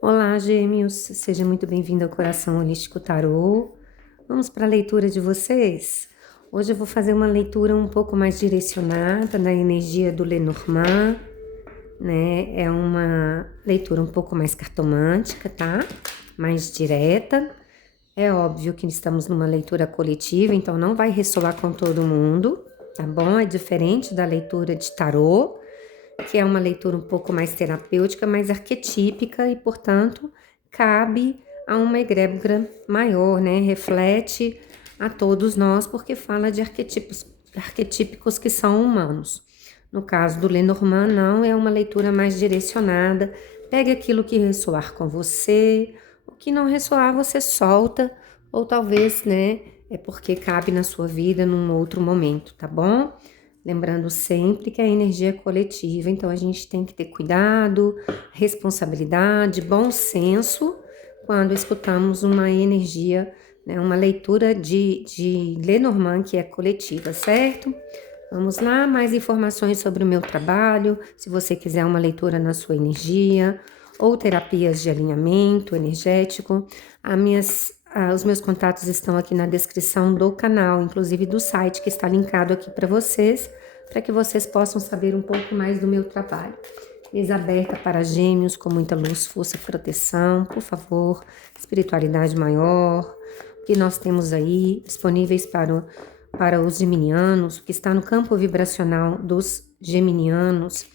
Olá, Gêmeos, seja muito bem-vindo ao Coração Holístico Tarô. Vamos para a leitura de vocês? Hoje eu vou fazer uma leitura um pouco mais direcionada na energia do Lenormand, né? É uma leitura um pouco mais cartomântica, tá? Mais direta. É óbvio que estamos numa leitura coletiva, então não vai ressoar com todo mundo, tá bom? É diferente da leitura de tarô, que é uma leitura um pouco mais terapêutica, mais arquetípica e, portanto, cabe a uma egrégora maior, né? Reflete a todos nós, porque fala de arquetípicos que são humanos. No caso do Lenormand, não, é uma leitura mais direcionada. Pegue aquilo que ressoar com você, o que não ressoar você solta, ou talvez, né, é porque cabe na sua vida num outro momento, tá bom? Lembrando sempre que a energia é coletiva, então a gente tem que ter cuidado, responsabilidade, bom senso quando escutamos uma energia, né, uma leitura de Lenormand que é coletiva, certo? Vamos lá, mais informações sobre o meu trabalho, se você quiser uma leitura na sua energia, ou terapias de alinhamento energético, os meus contatos estão aqui na descrição do canal, inclusive do site que está linkado aqui para que vocês possam saber um pouco mais do meu trabalho. Mesa aberta para gêmeos com muita luz, força e proteção, por favor, espiritualidade maior, o que nós temos aí disponíveis para os geminianos, o que está no campo vibracional dos geminianos.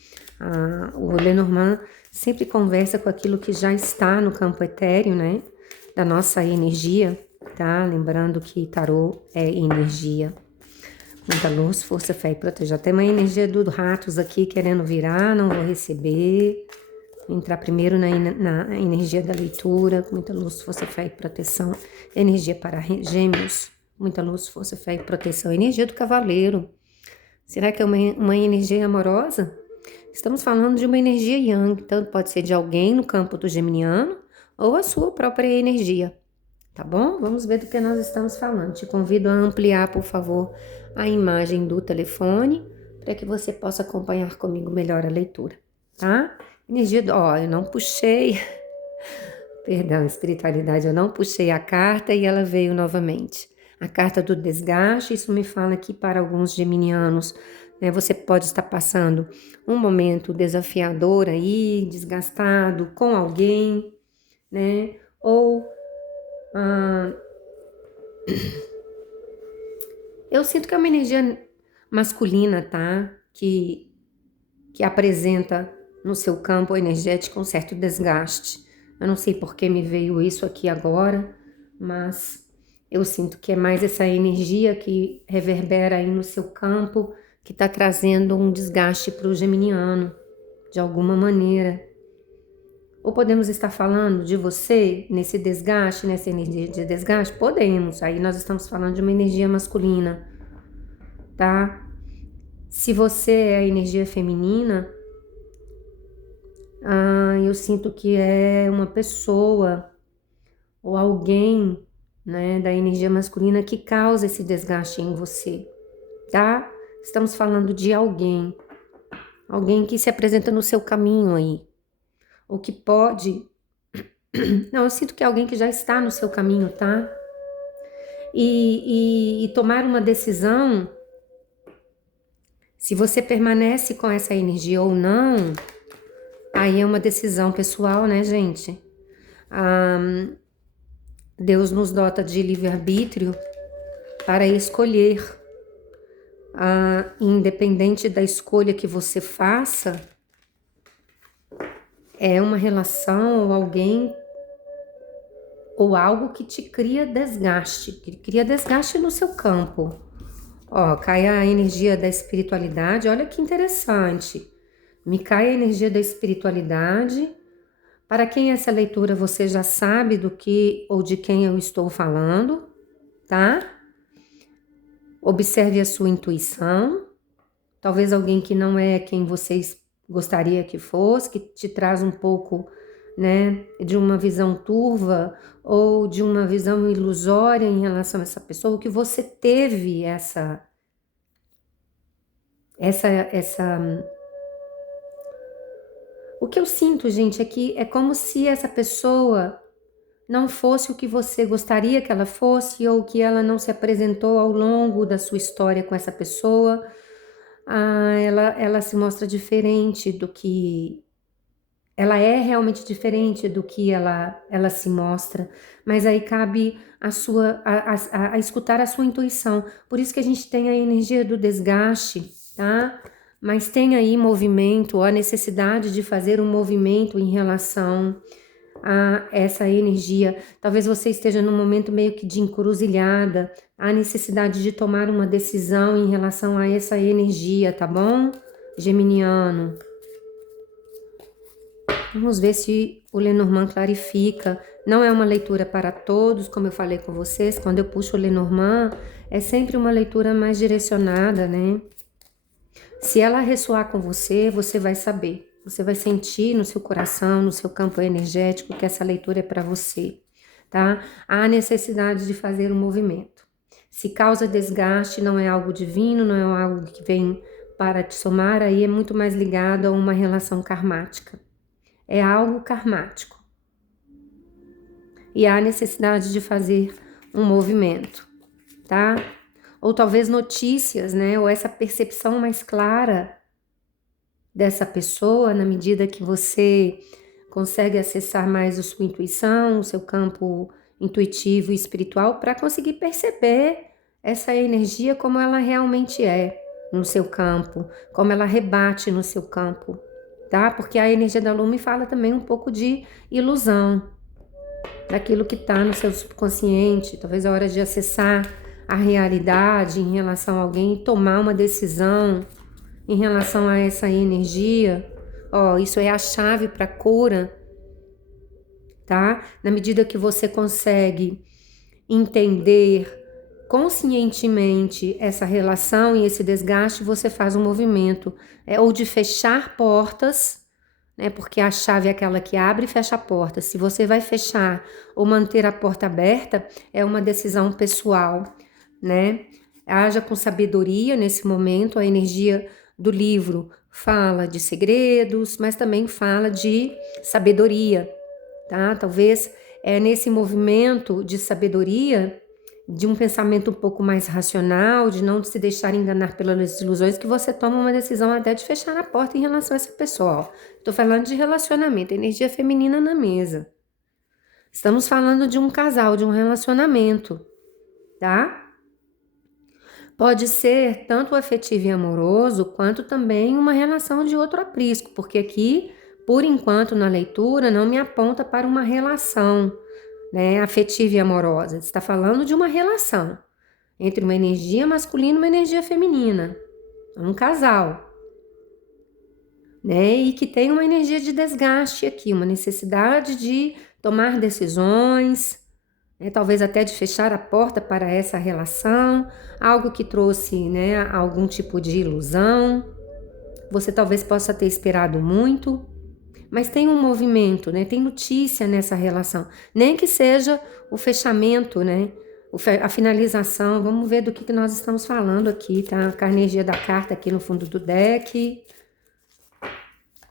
O Lenormand sempre conversa com aquilo que já está no campo etéreo, né? Da nossa energia, tá? Lembrando que tarô é energia. Muita luz, força, fé e proteger. Tem uma energia do ratos aqui querendo virar, não vou receber. Vou entrar primeiro na energia da leitura. Muita luz, força, fé e proteção. Energia para gêmeos. Muita luz, força, fé e proteção. Energia do cavaleiro. Será que é uma energia amorosa? Estamos falando de uma energia yang, então pode ser de alguém no campo do geminiano ou a sua própria energia, tá bom? Vamos ver do que nós estamos falando. Te convido a ampliar, por favor, a imagem do telefone para que você possa acompanhar comigo melhor a leitura, tá? Energia do... eu não puxei... Perdão, espiritualidade, eu não puxei a carta e ela veio novamente. A carta do desgaste, isso me fala aqui para alguns geminianos, né? Você pode estar passando um momento desafiador aí, desgastado com alguém, né? Ou eu sinto que é uma energia masculina, tá? Que apresenta no seu campo energético um certo desgaste. Eu não sei por que me veio isso aqui agora, mas eu sinto que é mais essa energia que reverbera aí no seu campo, que está trazendo um desgaste para o geminiano, de alguma maneira. Ou podemos estar falando de você nesse desgaste, nessa energia de desgaste? Podemos, aí nós estamos falando de uma energia masculina, tá? Se você é a energia feminina, eu sinto que é uma pessoa ou alguém, né, da energia masculina que causa esse desgaste em você, tá? Estamos falando de alguém que se apresenta no seu caminho aí, ou que pode... Não, eu sinto que é alguém que já está no seu caminho, tá? E tomar uma decisão, se você permanece com essa energia ou não, aí é uma decisão pessoal, né, gente? Deus nos dota de livre-arbítrio para escolher. Independente da escolha que você faça, é uma relação ou alguém ou algo que te cria desgaste, que cria desgaste no seu campo. Ó, cai a energia da espiritualidade, olha que interessante. Me cai a energia da espiritualidade. Para quem essa leitura você já sabe do que ou de quem eu estou falando, tá? Observe a sua intuição. Talvez alguém que não é quem vocês gostaria que fosse, que te traz um pouco, né, de uma visão turva ou de uma visão ilusória em relação a essa pessoa, que você teve O que eu sinto, gente, é que é como se essa pessoa não fosse o que você gostaria que ela fosse ou que ela não se apresentou ao longo da sua história com essa pessoa. Ela se mostra diferente do que... Ela é realmente diferente do que ela se mostra, mas aí cabe a escutar a sua intuição. Por isso que a gente tem a energia do desgaste, tá? Mas tem aí movimento, a necessidade de fazer um movimento em relação a essa energia. Talvez você esteja num momento meio que de encruzilhada, a necessidade de tomar uma decisão em relação a essa energia, tá bom? Geminiano. Vamos ver se o Lenormand clarifica. Não é uma leitura para todos, como eu falei com vocês. Quando eu puxo o Lenormand, é sempre uma leitura mais direcionada, né? Se ela ressoar com você, você vai saber. Você vai sentir no seu coração, no seu campo energético, que essa leitura é para você, tá? Há necessidade de fazer um movimento. Se causa desgaste, não é algo divino, não é algo que vem para te somar, aí é muito mais ligado a uma relação karmática. É algo karmático. E há necessidade de fazer um movimento, tá? Ou talvez notícias, né? Ou essa percepção mais clara dessa pessoa, na medida que você consegue acessar mais a sua intuição, o seu campo intuitivo e espiritual, para conseguir perceber essa energia como ela realmente é no seu campo, como ela rebate no seu campo, tá? Porque a energia da Lua me fala também um pouco de ilusão, daquilo que está no seu subconsciente. Talvez é hora de acessar a realidade em relação a alguém e tomar uma decisão em relação a essa energia. Ó, isso é a chave para cura, tá? Na medida que você consegue entender conscientemente essa relação e esse desgaste, você faz um movimento, ou de fechar portas, né? Porque a chave é aquela que abre e fecha a porta. Se você vai fechar ou manter a porta aberta, é uma decisão pessoal, né? Haja com sabedoria nesse momento. A energia do livro fala de segredos, mas também fala de sabedoria, tá? Talvez nesse movimento de sabedoria, de um pensamento um pouco mais racional, de não se deixar enganar pelas ilusões, que você toma uma decisão até de fechar a porta em relação a essa pessoa. Estou falando de relacionamento, energia feminina na mesa. Estamos falando de um casal, de um relacionamento, tá? Pode ser tanto afetivo e amoroso, quanto também uma relação de outro aprisco, porque aqui, por enquanto, na leitura, não me aponta para uma relação, né, afetiva e amorosa. Está falando de uma relação entre uma energia masculina e uma energia feminina, um casal, né, e que tem uma energia de desgaste aqui, uma necessidade de tomar decisões, né, talvez até de fechar a porta para essa relação, algo que trouxe, né, algum tipo de ilusão. Você talvez possa ter esperado muito, mas tem um movimento, né? Tem notícia nessa relação. Nem que seja o fechamento, né? A finalização. Vamos ver do que nós estamos falando aqui, tá? Com a energia da carta aqui no fundo do deck.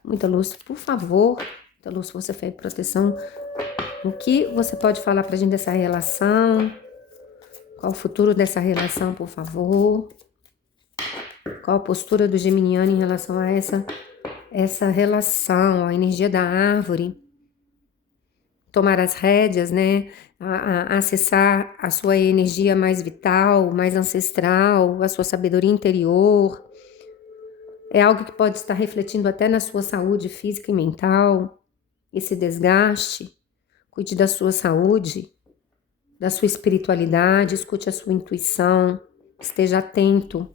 Muita luz, por favor. Muita luz, força, fé e proteção. O que você pode falar pra gente dessa relação? Qual o futuro dessa relação, por favor? Qual a postura do geminiano em relação a essa relação, a energia da árvore, tomar as rédeas, né, a acessar a sua energia mais vital, mais ancestral, a sua sabedoria interior. É algo que pode estar refletindo até na sua saúde física e mental, esse desgaste. Cuide da sua saúde, da sua espiritualidade, escute a sua intuição, esteja atento,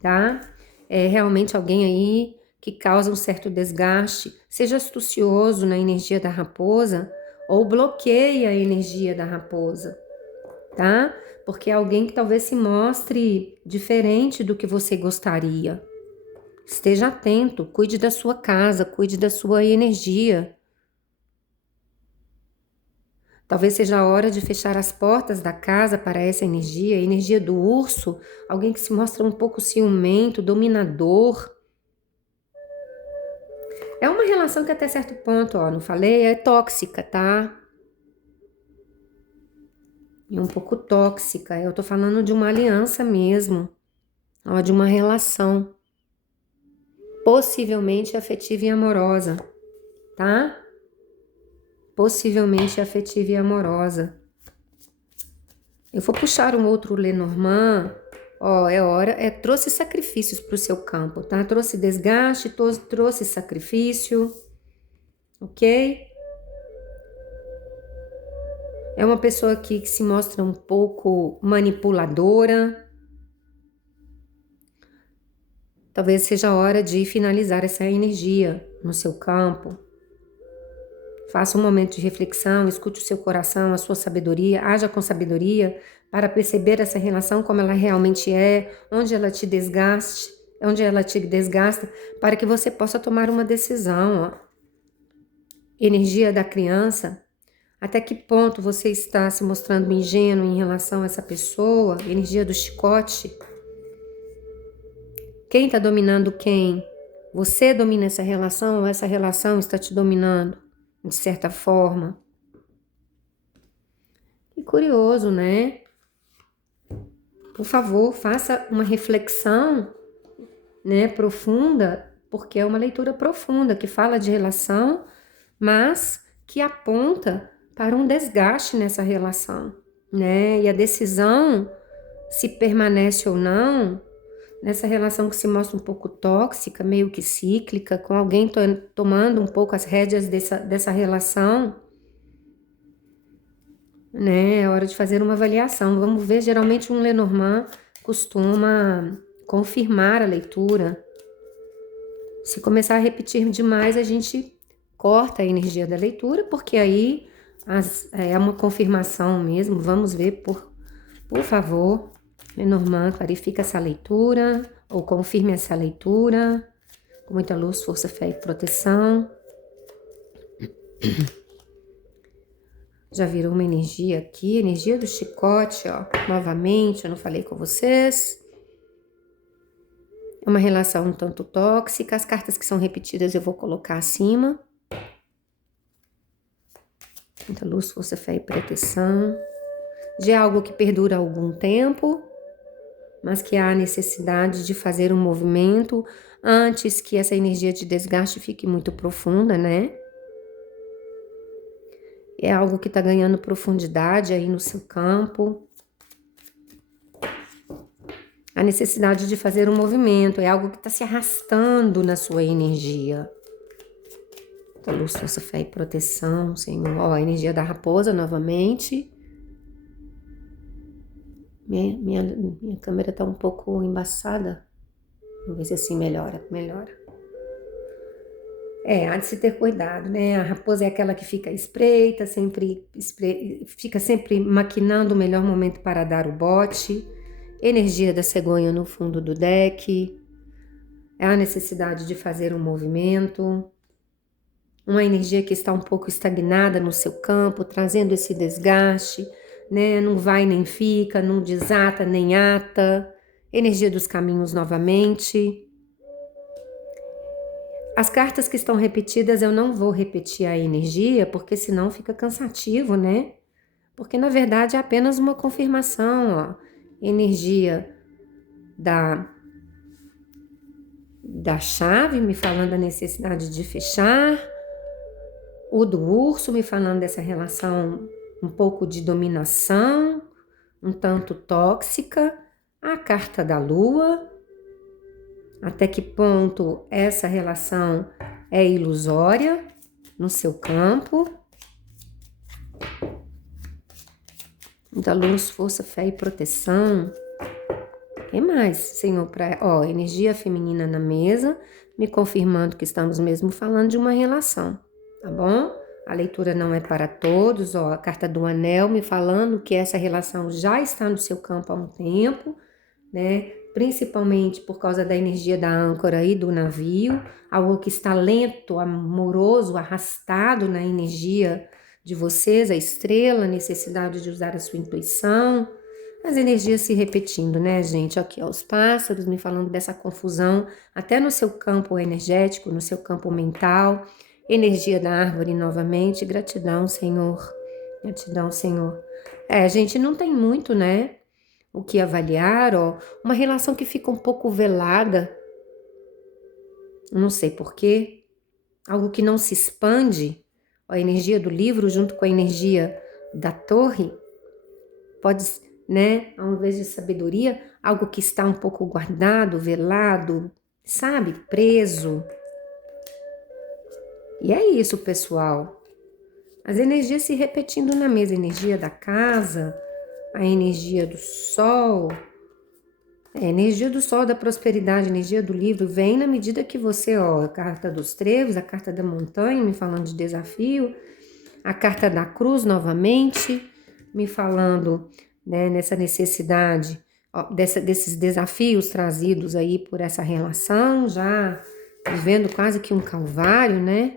tá? É realmente alguém aí que causa um certo desgaste, seja astucioso na energia da raposa ou bloqueie a energia da raposa, tá? Porque é alguém que talvez se mostre diferente do que você gostaria. Esteja atento, cuide da sua casa, cuide da sua energia. Talvez seja a hora de fechar as portas da casa para essa energia, a energia do urso, alguém que se mostra um pouco ciumento, dominador. É uma relação que até certo ponto, ó, não falei, é tóxica, tá? É um pouco tóxica. Eu tô falando de uma aliança mesmo, ó, de uma relação, possivelmente afetiva e amorosa, tá? Possivelmente afetiva e amorosa. Eu vou puxar um outro Lenormand. Ó, é hora, trouxe sacrifícios para o seu campo, tá? Trouxe desgaste, trouxe sacrifício, ok? É uma pessoa aqui que se mostra um pouco manipuladora. Talvez seja a hora de finalizar essa energia no seu campo. Faça um momento de reflexão, escute o seu coração, a sua sabedoria, haja com sabedoria para perceber essa relação como ela realmente é, onde ela te desgasta, para que você possa tomar uma decisão. Ó. Energia da criança, até que ponto você está se mostrando ingênuo em relação a essa pessoa? Energia do chicote. Quem está dominando quem? Você domina essa relação ou essa relação está te dominando? De certa forma. Que curioso, né? Por favor, faça uma reflexão, né, profunda, porque é uma leitura profunda que fala de relação, mas que aponta para um desgaste nessa relação, né? E a decisão se permanece ou não nessa relação que se mostra um pouco tóxica, meio que cíclica, com alguém tomando um pouco as rédeas dessa relação, né? É hora de fazer uma avaliação. Vamos ver, geralmente um Lenormand costuma confirmar a leitura. Se começar a repetir demais, a gente corta a energia da leitura, porque aí é uma confirmação mesmo. Vamos ver, por favor. Lenormand, clarifica essa leitura, ou confirme essa leitura, com muita luz, força, fé e proteção. Já virou uma energia aqui, energia do chicote, ó, novamente, eu não falei com vocês. É uma relação um tanto tóxica, as cartas que são repetidas eu vou colocar acima. Muita luz, força, fé e proteção. Já é algo que perdura há algum tempo, mas que há necessidade de fazer um movimento antes que essa energia de desgaste fique muito profunda, né? É algo que está ganhando profundidade aí no seu campo. A necessidade de fazer um movimento, é algo que está se arrastando na sua energia. Então, luz, força, fé e proteção, Senhor. Ó, a energia da raposa novamente. Minha câmera tá um pouco embaçada. Vamos ver se assim melhora. Há de se ter cuidado, né? A raposa é aquela que fica espreita, fica sempre maquinando o melhor momento para dar o bote. Energia da cegonha no fundo do deck. É a necessidade de fazer um movimento. Uma energia que está um pouco estagnada no seu campo, trazendo esse desgaste, né? Não vai nem fica, não desata nem ata. Energia dos caminhos novamente. As cartas que estão repetidas, eu não vou repetir a energia, porque senão fica cansativo, né? Porque, na verdade, é apenas uma confirmação, ó. Energia da chave, me falando da necessidade de fechar. O do urso, me falando dessa relação um pouco de dominação, um tanto tóxica. A carta da lua. Até que ponto essa relação é ilusória no seu campo. Muita luz, força, fé e proteção. O que mais, Senhor? Energia feminina na mesa, me confirmando que estamos mesmo falando de uma relação, tá bom? A leitura não é para todos, ó. A carta do anel me falando que essa relação já está no seu campo há um tempo, né? Principalmente por causa da energia da âncora e do navio, algo que está lento, amoroso, arrastado na energia de vocês, a estrela, a necessidade de usar a sua intuição, As energias se repetindo, né, gente? Aqui, ó, os pássaros me falando dessa confusão, até no seu campo energético, no seu campo mental. Energia da árvore novamente. Gratidão, Senhor. Gratidão, Senhor. A gente não tem muito, né, o que avaliar, ó. Uma relação que fica um pouco velada. Não sei porquê. Algo que não se expande. Ó, a energia do livro junto com a energia da torre. Pode, né, ao invés de sabedoria, algo que está um pouco guardado, velado, sabe, preso. E é isso, pessoal. As energias se repetindo na mesa, a energia da casa, a energia do sol, a energia do sol da prosperidade, a energia do livro, vem na medida que você, ó, a carta dos trevos, a carta da montanha, me falando de desafio, a carta da cruz novamente, me falando, né, nessa necessidade, ó, desses desafios trazidos aí por essa relação, já vivendo quase que um calvário, né?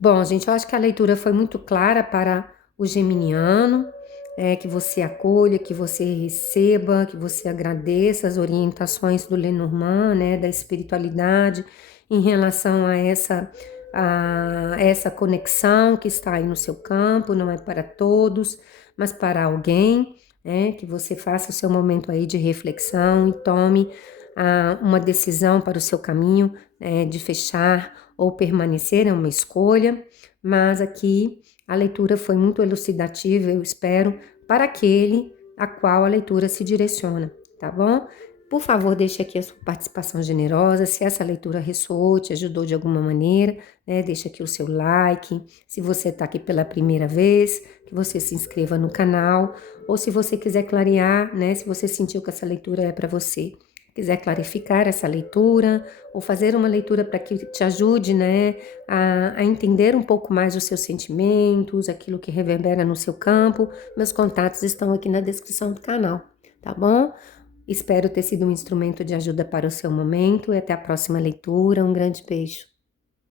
Bom, gente, eu acho que a leitura foi muito clara para o geminiano, que você acolha, que você receba, que você agradeça as orientações do Lenormand, né, da espiritualidade em relação a essa conexão que está aí no seu campo, não é para todos, mas para alguém, né, que você faça o seu momento aí de reflexão e tome uma decisão para o seu caminho, de fechar ou permanecer, é uma escolha, mas aqui a leitura foi muito elucidativa, eu espero, para aquele a qual a leitura se direciona, tá bom? Por favor, deixe aqui a sua participação generosa, se essa leitura ressoou, te ajudou de alguma maneira, né? Deixa aqui o seu like, se você está aqui pela primeira vez, que você se inscreva no canal, ou se você quiser clarear, né? Se você sentiu que essa leitura é para você, quiser clarificar essa leitura ou fazer uma leitura para que te ajude, né, a entender um pouco mais os seus sentimentos, aquilo que reverbera no seu campo, meus contatos estão aqui na descrição do canal, tá bom? Espero ter sido um instrumento de ajuda para o seu momento e até a próxima leitura. Um grande beijo.